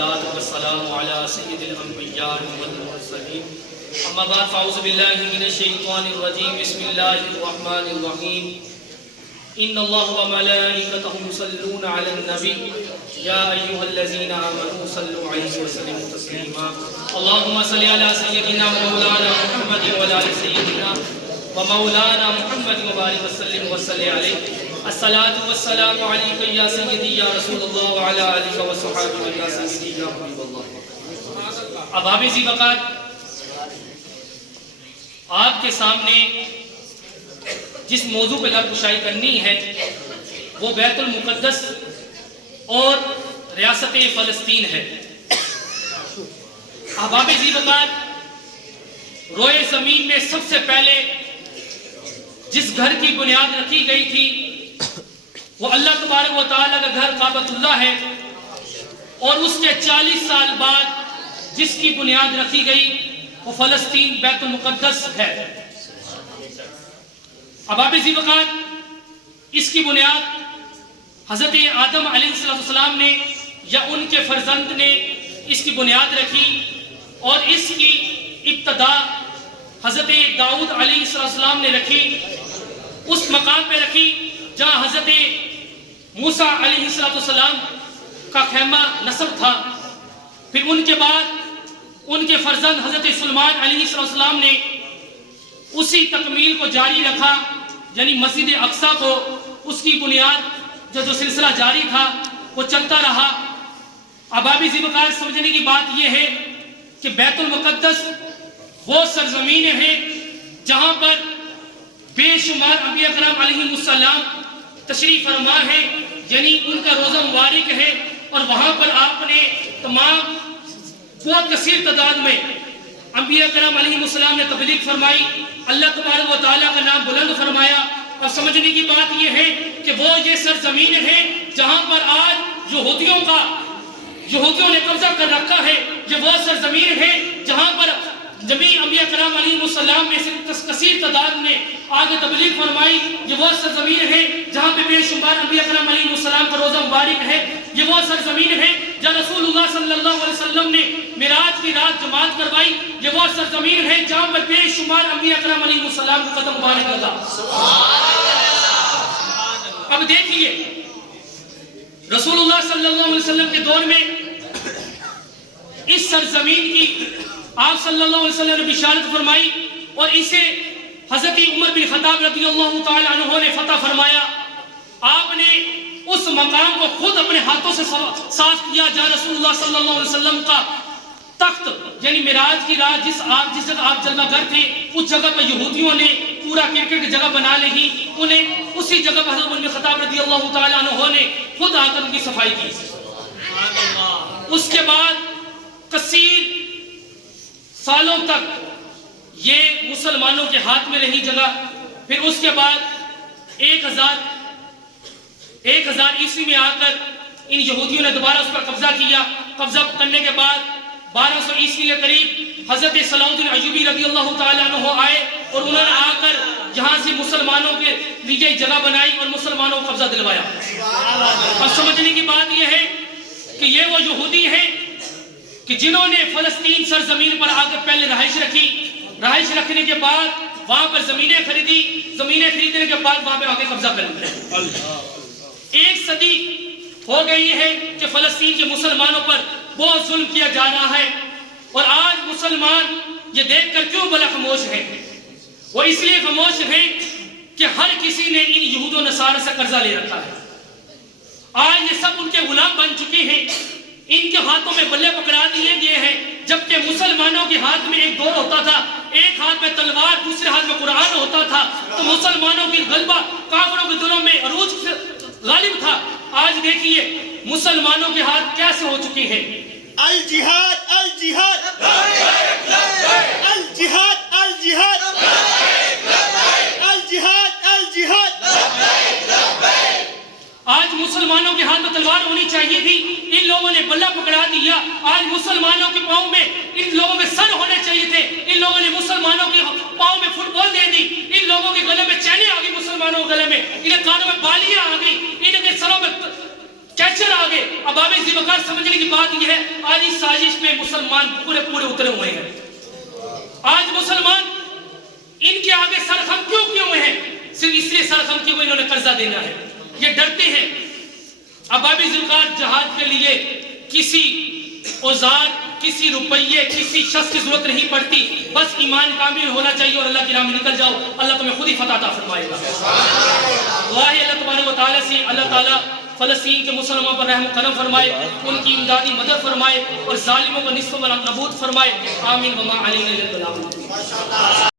والصلاة والسلام على سيد الأنبياء والمرسلين أما بعد فأعوذ بالله من الشيطان الرجيم بسم الله الرحمن الرحيم إن الله وملائكته يصلون على النبي يا أيها الذين آمنوا صلوا عليه وسلموا تسليما اللهم صل على سيدنا ومولانا محمد وعلى آل سيدنا ومولانا محمد وبارك وسلم وصل عليه الصلاة والسلام عليك يا سيدي يا رسول الله وعلى آلك وصحبه يا سيدي يا حبيب الله. اب آپ ذی وقت آپ کے سامنے جس موضوع پہ لب کشائی کرنی ہے وہ بیت المقدس اور ریاست فلسطین ہے. احباب ذی وقت روئے زمین میں سب سے پہلے جس گھر کی بنیاد رکھی گئی تھی وہ اللہ تبارک و تعالیٰ کا گھر کعبۃ اللہ ہے اور اس کے 40 سال بعد جس کی بنیاد رکھی گئی وہ فلسطین بیت المقدس ہے. احباب ذی وقت اس کی بنیاد حضرت آدم علیہ السلام نے یا ان کے فرزند نے اس کی بنیاد رکھی اور اس کی ابتدا حضرت داؤد علیہ السلام نے رکھی. اس مقام پہ رکھی جہاں حضرت موسیٰ علیہ السلام کا خیمہ نصب تھا. پھر ان کے بعد ان کے فرزند حضرت سلیمان علیہ السلام نے اسی تکمیل کو جاری رکھا یعنی مسجد اقصیٰ کو اس کی بنیاد جو سلسلہ جاری تھا وہ چلتا رہا. احباب ذی وقار سمجھنے کی بات یہ ہے کہ بیت المقدس وہ سرزمین ہے جہاں پر بے شمار انبیاء کرام علیہ السلام تشریف فرما ہے یعنی ان کا روزہ مبارک ہے اور وہاں پر آپ نے تمام بہت کثیر تعداد میں انبیاء کرام علیہ السلام نے تبلیغ فرمائی. اللہ تبارک و تعالیٰ کا نام بلند فرمایا. اور سمجھنے کی بات یہ ہے کہ وہ یہ سرزمین ہے جہاں پر آج یہودیوں نے قبضہ کر رکھا ہے. یہ وہ سرزمین ہے جہاں پر جمیع انبیاء کرام علیہ السلام میں سے کثیر تعداد میں آگے تبلیغ فرمائی. یہ وہ سرزمین ہے جہاں پہ بے شمار انبیاء کرام علیہ السلام کا روزہ مبارک ہے. یہ وہ سرزمین ہے جہاں رسول اللہ صلی اللہ علیہ وسلم نے معراج کی رات جماعت کروائی. یہ وہ سرزمین ہے جہاں پر بے شمار انبیاء کرام علیہ السلام کا قدم مبارک لگا. اب دیکھیے رسول اللہ صلی اللہ علیہ وسلم کے دور میں اس سرزمین کی آپ صلی اللہ علیہ وسلم نے بشارت فرمائی اور اسے حضرت عمر بن خطاب رضی اللہ تعالی عنہ نے فتح فرمایا. آپ نے اس مقام کو خود اپنے ہاتھوں سے صاف کیا جہاں رسول اللہ صلی اللہ علیہ وسلم کا تخت یعنی معراج کی رات جس جگہ آپ جلوہ گر تھے اس جگہ پر یہودیوں نے پورا کرکٹ کی جگہ بنا لی. انہیں اسی جگہ پر حضرت عمر بن خطاب رضی اللہ تعالی عنہ نے خود آ کر ان کی صفائی کی. اس کے بعد کثیر سالوں تک یہ مسلمانوں کے ہاتھ میں رہی جگہ. پھر اس کے بعد 1000 عیسوی میں آ کر ان یہودیوں نے دوبارہ اس پر قبضہ کیا. قبضہ کرنے کے بعد 1200 عیسوی کے قریب حضرت صلاح الدین ایوبی رضی اللہ تعالیٰ عنہ آئے اور انہوں نے آ کر یہاں سے مسلمانوں کے لیے جگہ بنائی اور مسلمانوں کو قبضہ دلوایا. اور سمجھنے کی بات یہ ہے کہ یہ وہ یہودی ہیں کہ جنہوں نے فلسطین سرزمین پر آ کر پہلے رہائش رکھی. رہائش رکھنے کے بعد وہاں پر زمینیں خریدی. زمینیں خریدنے کے بعد وہاں پہ آ کے قبضہ کر لیا. 1 صدی ہو گئی ہے کہ فلسطین کے مسلمانوں پر بہت ظلم کیا جا رہا ہے اور آج مسلمان یہ دیکھ کر کیوں بلا خاموش ہے؟ وہ اس لیے خاموش ہے کہ ہر کسی نے ان یہود و نصارہ سے قرضہ لے رکھا ہے. آج یہ سب ان کے غلام بن چکے ہیں. ان کے ہاتھوں میں بلے پکڑا دیے گئے ہیں جبکہ مسلمانوں کے ہاتھ میں ایک دور ہوتا تھا. ایک ہاتھ میں تلوار دوسرے ہاتھ میں قرآن ہوتا تھا تو مسلمانوں کی غلبہ کافروں کے دلوں میں عروج غالب تھا. آج دیکھیے مسلمانوں کے ہاتھ کیسے ہو چکے ہیں. الجہاد الجہاد الجہاد الجہاد الجہاد الجہاد. آج مسلمانوں کے ہاتھ میں تلوار ہونی چاہیے تھی. ان لوگوں نے بلہ پکڑا دیا. آج مسلمانوں کے پاؤں میں ان لوگوں کے سر ہونے چاہیے تھے. ان لوگوں نے مسلمانوں کے پاؤں میں فٹ بال دے دی. ان لوگوں کے گلے میں چینیں آ گئی. مسلمانوں کے گلے میں انہیں کانوں میں بالیاں آ گئی. ان کے سروں میں کیچر آگے اباب ذیوقار سمجھنے کی بات یہ ہے آج اس سازش میں مسلمان پورے پورے اترے ہوئے ہیں. آج مسلمان ان کے آگے سرخم کیوں ہوئے ہیں؟ صرف اس لیے سرخم کیوں ہوئے انہوں نے قرضہ دینا ہے. یہ ڈرتے ہیں. اباب ذیوقار جہاد کے لیے کسی اوزار، کسی روپیے، کسی شخص کی ضرورت نہیں پڑتی، بس ایمان کامل ہونا چاہیے اور اللہ کی راہ میں نکل جاؤ، اللہ تمہیں خود ہی فتح عطا فرمائے گا. واہ اللہ تبارک و تعالیٰ سے اللہ تعالیٰ فلسطین کے مسلمانوں پر رحم و کرم فرمائے، ان کی امدادی مدد فرمائے اور ظالموں کو نصف و نبود فرمائے. آمین وما علینا الا البلاغ.